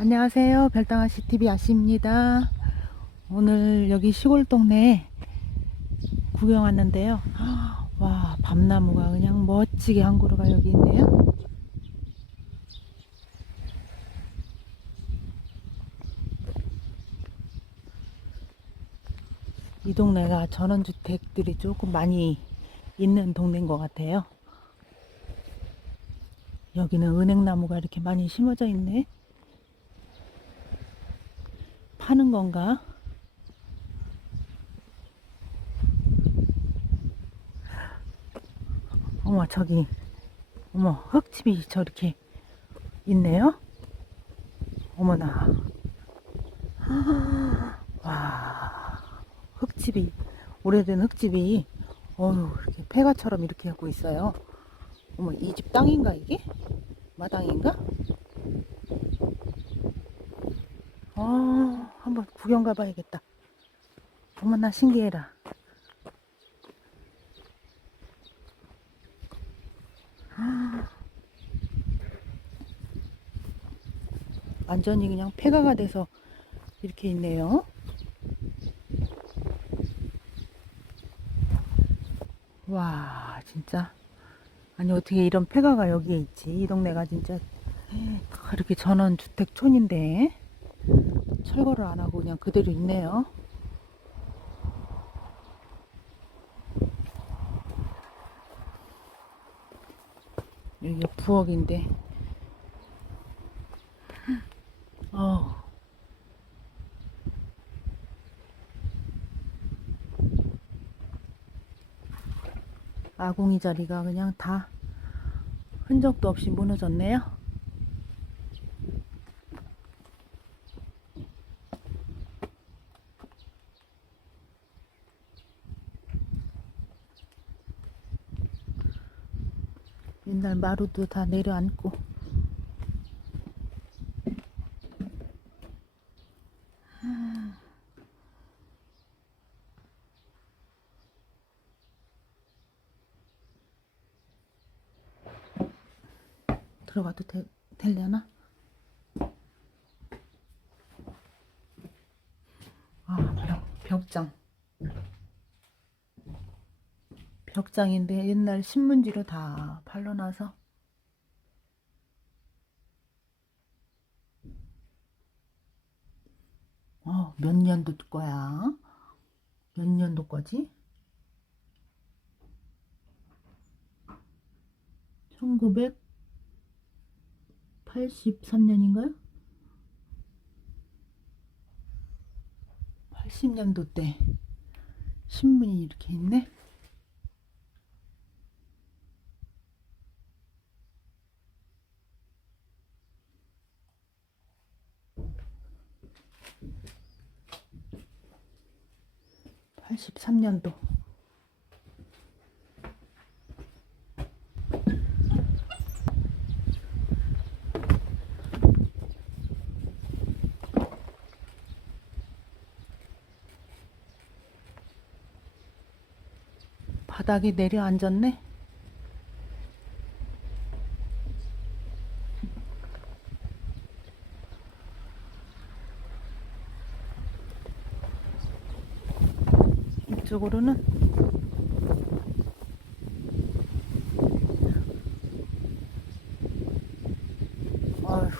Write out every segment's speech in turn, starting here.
안녕하세요. 별당아시 TV 아씨입니다. 오늘 여기 시골 동네 구경 왔는데요. 와, 밤나무가 그냥 멋지게 한 그루가 여기 있네요. 이 동네가 전원주택들이 조금 많이 있는 동네인 것 같아요. 여기는 은행나무가 이렇게 많이 심어져 있네. 파는 건가? 어머, 저기, 어머, 흙집이 저렇게 있네요? 어머나. 와, 흙집이, 오래된 흙집이, 어휴, 이렇게 폐가처럼 이렇게 하고 있어요. 어머, 이 집 땅인가, 이게? 마당인가? 아, 한번 구경 가봐야겠다. 어머나, 신기해라. 완전히 그냥 폐가가 돼서 이렇게 있네요. 와, 진짜. 아니, 어떻게 이런 폐가가 여기에 있지? 이 동네가 진짜 그렇게 전원 주택촌인데 철거를 안 하고 그냥 그대로 있네요. 여기 부엌인데. 어. 아궁이 자리가 그냥 다 흔적도 없이 무너졌네요. 옛날 마루도 다 내려앉고 들어가도 되, 되려나? 아, 벽, 벽장. 벽장인데 옛날 신문지로 다 발라놔서 어, 몇 년도 거야? 몇 년도 거지? 1983년인가요? 80년도 때 신문이 이렇게 있네. (83년도) 바닥에 내려앉았네. 이쪽으로는 아휴.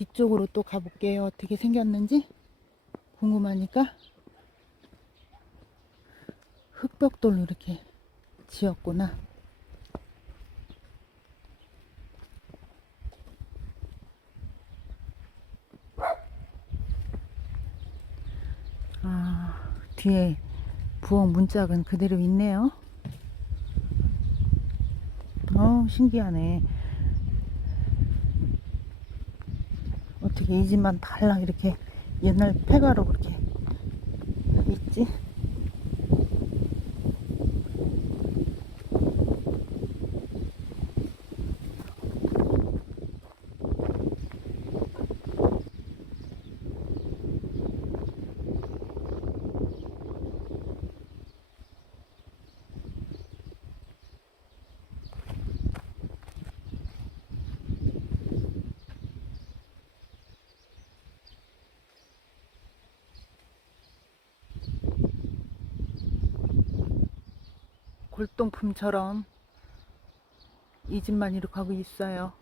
뒤쪽으로 또 가볼게요. 어떻게 생겼는지 궁금하니까 흙벽돌로 이렇게 지었구나. 뒤에 부엌 문짝은 그대로 있네요. 어 신기하네. 어떻게 이 집만 달랑 이렇게 옛날 폐가로 그렇게 있지? 골동품처럼 이 집만 이렇게 하고 있어요.